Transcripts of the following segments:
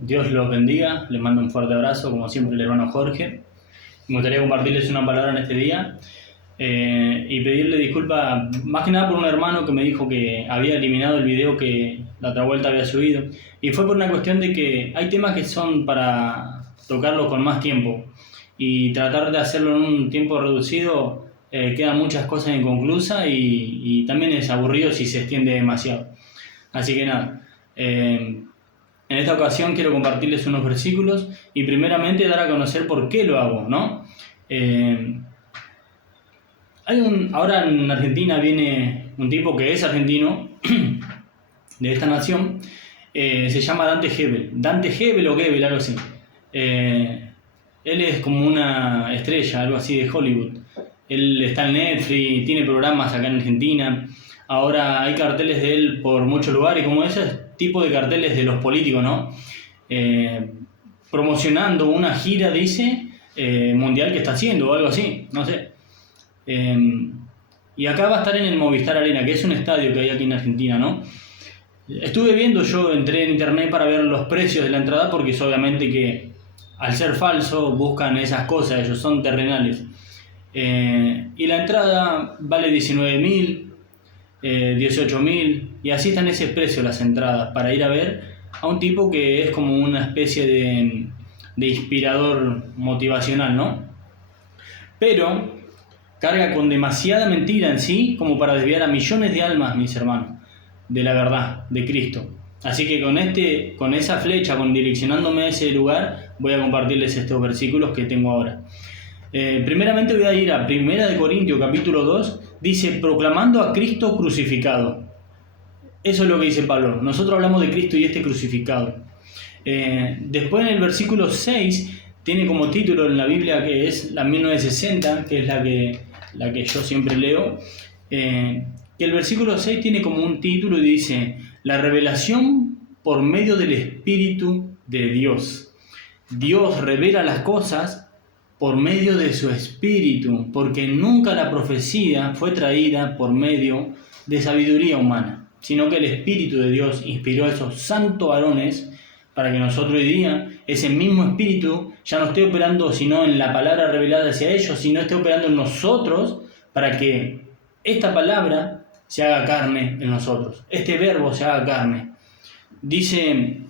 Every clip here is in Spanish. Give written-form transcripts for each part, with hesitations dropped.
Dios los bendiga. Les mando un fuerte abrazo, como siempre, el hermano Jorge. Me gustaría compartirles una palabra en este día y pedirle disculpas, más que nada por un hermano que me dijo que había eliminado el video que la otra vuelta había subido. Y fue por una cuestión de que hay temas que son para tocarlos con más tiempo. Y tratar de hacerlo en un tiempo reducido, quedan muchas cosas inconclusas y también es aburrido si se extiende demasiado. Así que nada, en esta ocasión quiero compartirles unos versículos y primeramente dar a conocer por qué lo hago, ¿no? Ahora en Argentina viene un tipo que es argentino, de esta nación, se llama Dante Gebel o Gebel, algo así. Él es como una estrella, algo así de Hollywood. Él está en Netflix, tiene programas acá en Argentina. Ahora hay carteles de él por muchos lugares, como ese tipo de carteles de los políticos, ¿no? Promocionando una gira, dice, mundial que está haciendo o algo así, no sé. Y acá va a estar en el Movistar Arena, que es un estadio que hay aquí en Argentina, ¿no? Estuve viendo, yo entré en internet para ver los precios de la entrada, porque es obviamente que al ser falso buscan esas cosas, ellos son terrenales. Y la entrada vale 19.000, 18.000, y así están ese precio las entradas para ir a ver a un tipo que es como una especie de inspirador motivacional, ¿no? Pero carga con demasiada mentira en sí como para desviar a millones de almas, mis hermanos, de la verdad, de Cristo. Así que con esa flecha, direccionándome a ese lugar, voy a compartirles estos versículos que tengo ahora. Primeramente voy a ir a 1 Corintios capítulo 2, dice, proclamando a Cristo crucificado. Eso es lo que dice Pablo. Nosotros hablamos de Cristo y este crucificado. Después en el versículo 6 tiene como título en la Biblia, que es la 1960, que es la que yo siempre leo, que el versículo 6 tiene como un título y dice, la revelación por medio del Espíritu de Dios. Dios revela las cosas por medio de su Espíritu, porque nunca la profecía fue traída por medio de sabiduría humana, sino que el Espíritu de Dios inspiró a esos santos varones para que nosotros hoy día, ese mismo Espíritu, ya no esté operando sino en la palabra revelada hacia ellos, sino esté operando en nosotros para que esta palabra se haga carne en nosotros, este verbo se haga carne. Dice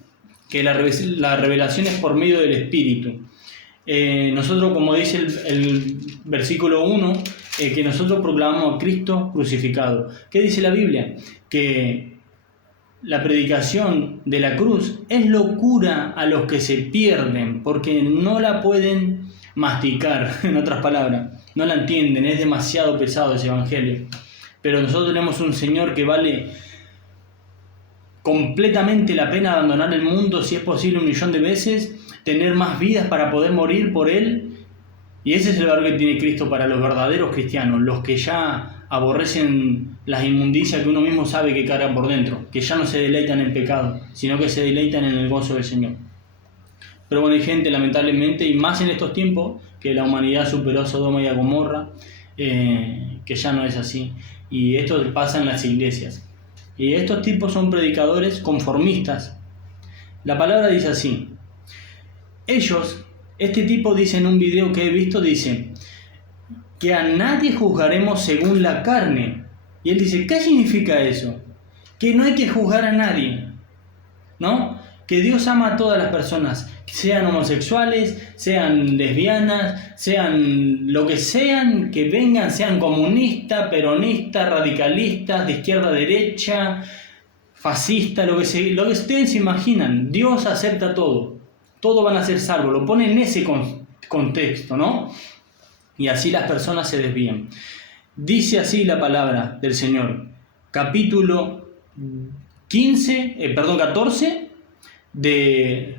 que la revelación es por medio del Espíritu. Nosotros, como dice el versículo 1, que nosotros proclamamos a Cristo crucificado. ¿Qué dice la Biblia? Que la predicación de la cruz es locura a los que se pierden, porque no la pueden masticar, en otras palabras, no la entienden, es demasiado pesado ese evangelio. Pero nosotros tenemos un Señor que vale completamente la pena abandonar el mundo, si es posible 1.000.000 de veces, tener más vidas para poder morir por Él. Y ese es el valor que tiene Cristo para los verdaderos cristianos, los que ya aborrecen las inmundicias que uno mismo sabe que cargan por dentro, que ya no se deleitan en pecado, sino que se deleitan en el gozo del Señor. Pero bueno, hay gente, lamentablemente, y más en estos tiempos, que la humanidad superó a Sodoma y a Gomorra, que ya no es así. Y esto pasa en las iglesias. Y estos tipos son predicadores conformistas. La palabra dice así. Este tipo dice en un video que he visto, dice que a nadie juzgaremos según la carne. Y él dice, ¿qué significa eso? Que no hay que juzgar a nadie, ¿no? Que Dios ama a todas las personas, sean homosexuales, sean lesbianas, sean lo que sean, que vengan, sean comunistas, peronistas, radicalistas, de izquierda a derecha, fascistas, lo que ustedes se imaginan. Dios acepta todo, todos van a ser salvos, lo pone en ese contexto, ¿no? Y así las personas se desvían. Dice así la palabra del Señor, capítulo 14 del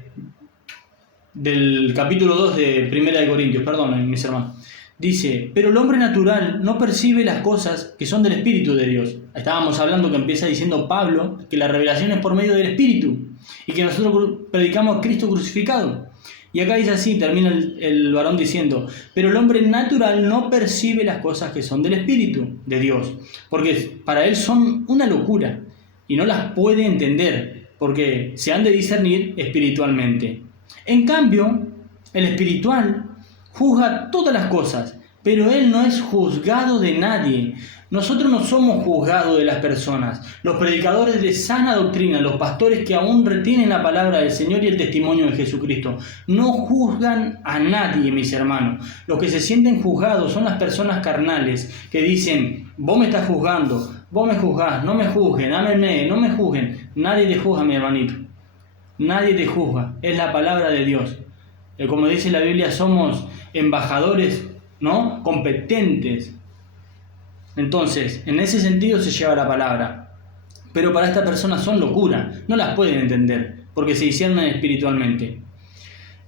capítulo 2 de 1 Corintios, perdón, mis hermanos. Dice, pero el hombre natural no percibe las cosas que son del Espíritu de Dios. Estábamos hablando que empieza diciendo Pablo que la revelación es por medio del Espíritu y que nosotros predicamos a Cristo crucificado. Y acá dice así, termina el varón diciendo, pero el hombre natural no percibe las cosas que son del Espíritu de Dios, porque para él son una locura y no las puede entender, porque se han de discernir espiritualmente. En cambio, el espiritual juzga todas las cosas, pero él no es juzgado de nadie. Nosotros no somos juzgados de las personas. Los predicadores de sana doctrina, los pastores que aún retienen la palabra del Señor y el testimonio de Jesucristo, no juzgan a nadie, mis hermanos. Los que se sienten juzgados son las personas carnales que dicen: vos me estás juzgando, vos me juzgás, no me juzguen, ámenme, no me juzguen. Nadie te juzga, mi hermanito. Nadie te juzga. Es la palabra de Dios. Como dice la Biblia, somos embajadores, ¿no?, competentes. Entonces, en ese sentido se lleva la palabra. Pero para estas personas son locura, no las pueden entender, porque se disciernen espiritualmente.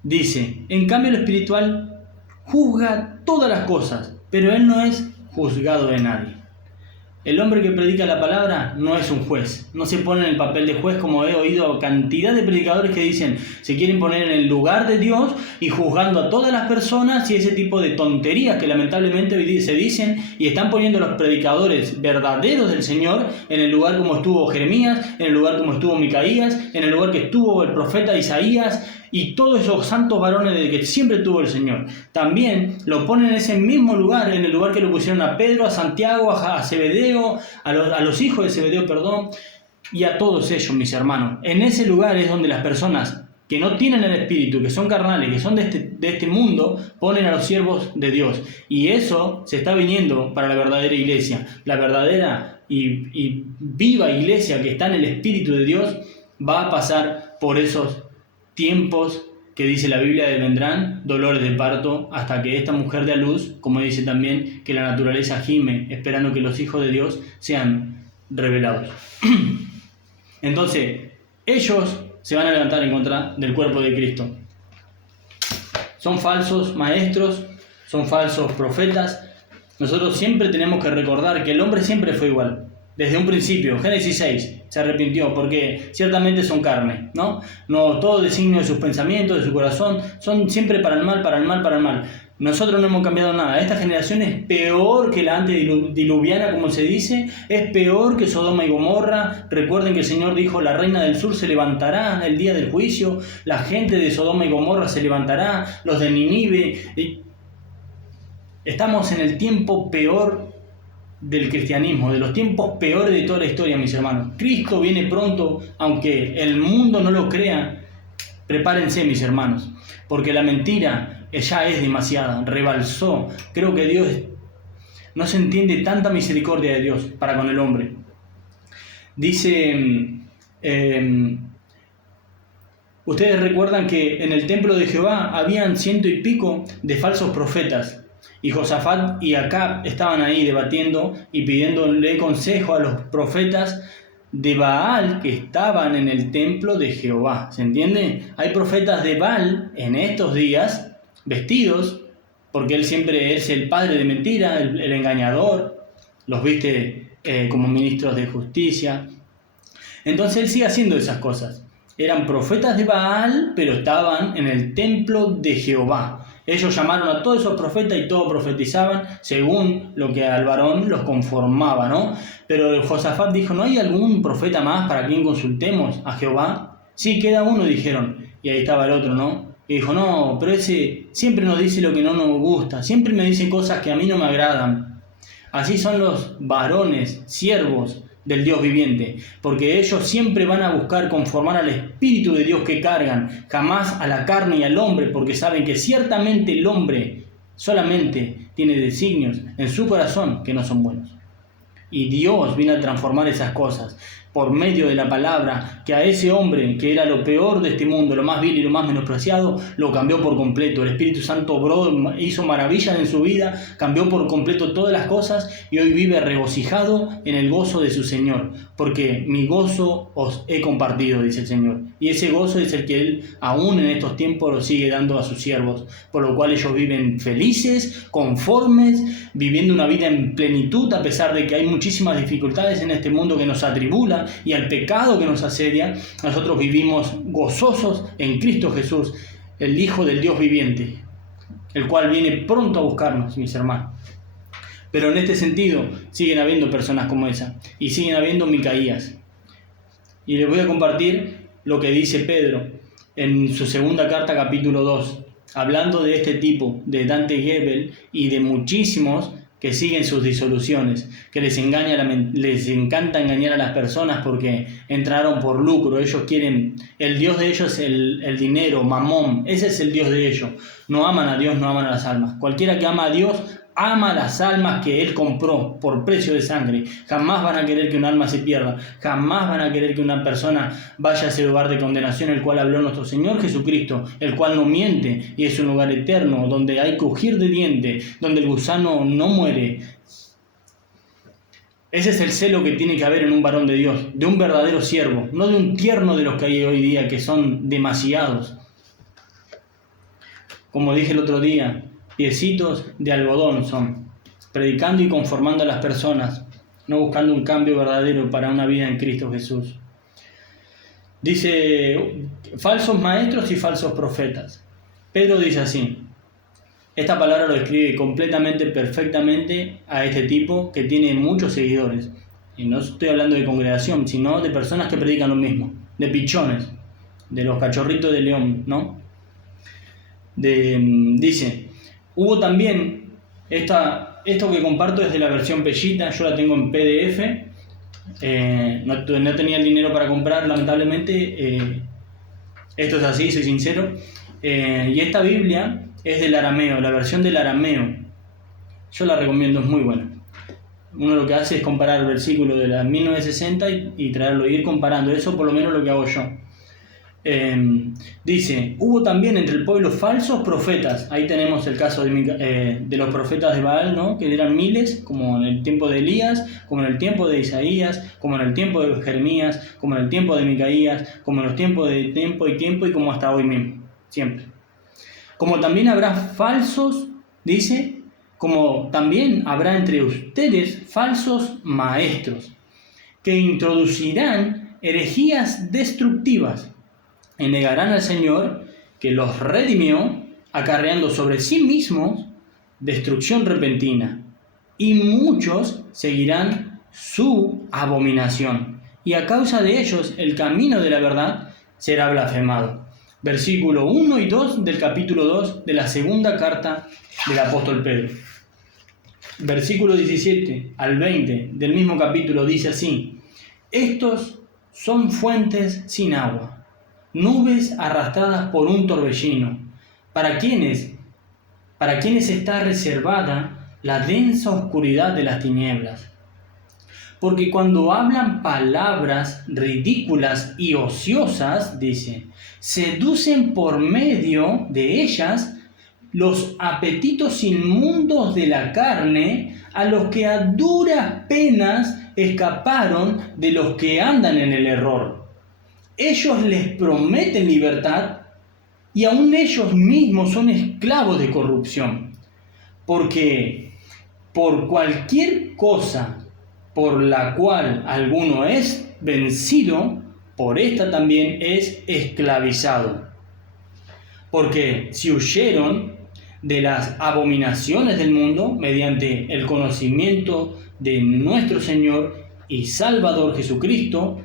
Dice: en cambio el espiritual juzga todas las cosas, pero él no es juzgado de nadie. El hombre que predica la palabra no es un juez, no se pone en el papel de juez, como he oído cantidad de predicadores que dicen, se quieren poner en el lugar de Dios y juzgando a todas las personas y ese tipo de tonterías que lamentablemente hoy se dicen, y están poniendo a los predicadores verdaderos del Señor en el lugar como estuvo Jeremías, en el lugar como estuvo Micaías, en el lugar que estuvo el profeta Isaías y todos esos santos varones de que siempre tuvo el Señor. También lo ponen en ese mismo lugar, en el lugar que lo pusieron a Pedro, a Santiago, a Zebedeo, a los hijos de Zebedeo, y a todos ellos, mis hermanos. En ese lugar es donde las personas que no tienen el Espíritu, que son carnales, que son de este mundo, ponen a los siervos de Dios. Y eso se está viniendo para la verdadera iglesia. La verdadera y viva iglesia que está en el Espíritu de Dios va a pasar por esos tiempos que dice la Biblia de vendrán dolores de parto hasta que esta mujer dé a luz, como dice también que la naturaleza gime esperando que los hijos de Dios sean revelados. Entonces, ellos se van a levantar en contra del cuerpo de Cristo. Son falsos maestros, son falsos profetas. Nosotros siempre tenemos que recordar que el hombre siempre fue igual. Desde un principio, Génesis 6, se arrepintió porque ciertamente son carne, ¿no? No todo designio de sus pensamientos, de su corazón, son siempre para el mal, para el mal, para el mal. Nosotros no hemos cambiado nada. Esta generación es peor que la antediluviana, como se dice, es peor que Sodoma y Gomorra. Recuerden que el Señor dijo, la reina del sur se levantará el día del juicio, la gente de Sodoma y Gomorra se levantará, los de Nínive. Estamos en el tiempo peor del cristianismo, de los tiempos peores de toda la historia, mis hermanos. Cristo viene pronto, aunque el mundo no lo crea. Prepárense, mis hermanos, porque la mentira ya es demasiada, rebalsó. Creo que Dios, no se entiende tanta misericordia de Dios para con el hombre. Dice, ustedes recuerdan que en el templo de Jehová habían 100 y pico de falsos profetas. Y Josafat y Acab estaban ahí debatiendo y pidiéndole consejo a los profetas de Baal que estaban en el templo de Jehová. ¿Se entiende? Hay profetas de Baal en estos días vestidos, porque él siempre es el padre de mentira, el engañador, los viste como ministros de justicia. Entonces él sigue haciendo esas cosas. Eran profetas de Baal, pero estaban en el templo de Jehová. Ellos llamaron a todos esos profetas y todos profetizaban según lo que al varón los conformaba, ¿no? Pero Josafat dijo, ¿no hay algún profeta más para quien consultemos a Jehová? Sí, queda uno, dijeron. Y ahí estaba el otro, ¿no? Y dijo, no, pero ese siempre nos dice lo que no nos gusta, siempre me dice cosas que a mí no me agradan. Así son los varones, siervos del Dios viviente, porque ellos siempre van a buscar conformar al Espíritu de Dios que cargan, jamás a la carne y al hombre, porque saben que ciertamente el hombre solamente tiene designios en su corazón que no son buenos. Y Dios viene a transformar esas cosas por medio de la palabra, que a ese hombre que era lo peor de este mundo, lo más vil y lo más menospreciado, lo cambió por completo. El Espíritu Santo obró, hizo maravillas en su vida, cambió por completo todas las cosas y hoy vive regocijado en el gozo de su Señor, porque mi gozo os he compartido, dice el Señor. Y ese gozo es el que Él aún en estos tiempos lo sigue dando a sus siervos, por lo cual ellos viven felices, conformes, viviendo una vida en plenitud, a pesar de que hay muchísimas dificultades en este mundo que nos atribula y al pecado que nos asedia. Nosotros vivimos gozosos en Cristo Jesús, el Hijo del Dios viviente, el cual viene pronto a buscarnos, mis hermanos. Pero en este sentido siguen habiendo personas como esa, y siguen habiendo Micaías. Y les voy a compartir lo que dice Pedro en su segunda carta, capítulo 2, hablando de este tipo, de Dante Gebel y de muchísimos que siguen sus disoluciones, que les encanta engañar a las personas porque entraron por lucro. Ellos quieren, el Dios de ellos es el dinero, Mamón, ese es el Dios de ellos. No aman a Dios, no aman a las almas. Cualquiera que ama a Dios ama las almas que Él compró por precio de sangre. Jamás van a querer que un alma se pierda. Jamás van a querer que una persona vaya a ese lugar de condenación, el cual habló nuestro Señor Jesucristo, el cual no miente y es un lugar eterno, donde hay crujir de dientes, donde el gusano no muere. Ese es el celo que tiene que haber en un varón de Dios, de un verdadero siervo, no de un tierno de los que hay hoy día, que son demasiados. Como dije el otro día, piecitos de algodón son, predicando y conformando a las personas, no buscando un cambio verdadero para una vida en Cristo Jesús. Dice, falsos maestros y falsos profetas. Pedro dice así, esta palabra lo describe completamente, perfectamente a este tipo que tiene muchos seguidores. Y no estoy hablando de congregación, sino de personas que predican lo mismo, de pichones, de los cachorritos de león, ¿no? Dice, hubo también, esto que comparto es de la versión Pellita, yo la tengo en PDF, no tenía el dinero para comprar, lamentablemente, esto es así, soy sincero, y esta Biblia es del arameo, la versión del arameo, yo la recomiendo, es muy buena. Uno lo que hace es comparar el versículo de la 1960 y traerlo, y ir comparando, eso por lo menos lo que hago yo. Dice, hubo también entre el pueblo falsos profetas. Ahí tenemos el caso de los profetas de Baal, ¿no? Que eran miles, como en el tiempo de Elías, como en el tiempo de Isaías, como en el tiempo de Jeremías, como en el tiempo de Micaías, como en los tiempos de tiempo y como hasta hoy mismo, siempre. Como también habrá falsos, dice, como también habrá entre ustedes falsos maestros, que introducirán herejías destructivas y negarán al Señor que los redimió, acarreando sobre sí mismos destrucción repentina. Y muchos seguirán su abominación. Y a causa de ellos el camino de la verdad será blasfemado. Versículo 1 y 2 del capítulo 2 de la segunda carta del apóstol Pedro. Versículo 17 al 20 del mismo capítulo dice así, estos son fuentes sin agua, nubes arrastradas por un torbellino, para quienes está reservada la densa oscuridad de las tinieblas. Porque cuando hablan palabras ridículas y ociosas, dice, seducen por medio de ellas los apetitos inmundos de la carne, a los que a duras penas escaparon de los que andan en el error. Ellos les prometen libertad y aún ellos mismos son esclavos de corrupción. Porque por cualquier cosa por la cual alguno es vencido, por esta también es esclavizado. Porque si huyeron de las abominaciones del mundo mediante el conocimiento de nuestro Señor y Salvador Jesucristo,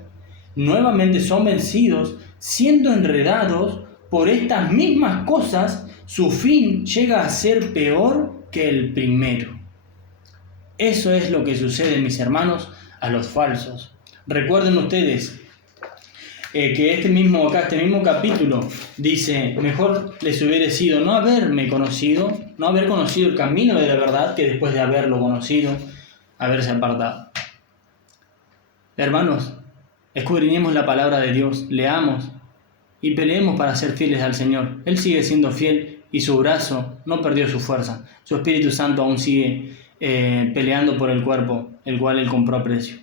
nuevamente son vencidos, siendo enredados por estas mismas cosas, su fin llega a ser peor que el primero. Eso es lo que sucede, mis hermanos, a los falsos. Recuerden ustedes que este mismo capítulo dice, mejor les hubiera sido no haber conocido el camino de la verdad, que después de haberlo conocido, haberse apartado. Hermanos, escudriñemos la palabra de Dios, leamos y peleemos para ser fieles al Señor. Él sigue siendo fiel y su brazo no perdió su fuerza. Su Espíritu Santo aún sigue peleando por el cuerpo, el cual Él compró a precio.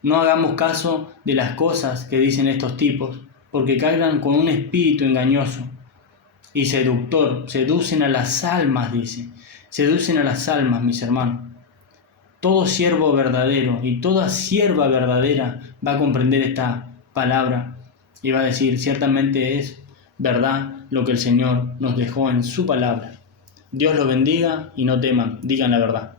No hagamos caso de las cosas que dicen estos tipos, porque cargan con un espíritu engañoso y seductor. Seducen a las almas, dice. Seducen a las almas, mis hermanos. Todo siervo verdadero y toda sierva verdadera va a comprender esta palabra y va a decir, ciertamente es verdad lo que el Señor nos dejó en su palabra. Dios los bendiga y no teman, digan la verdad.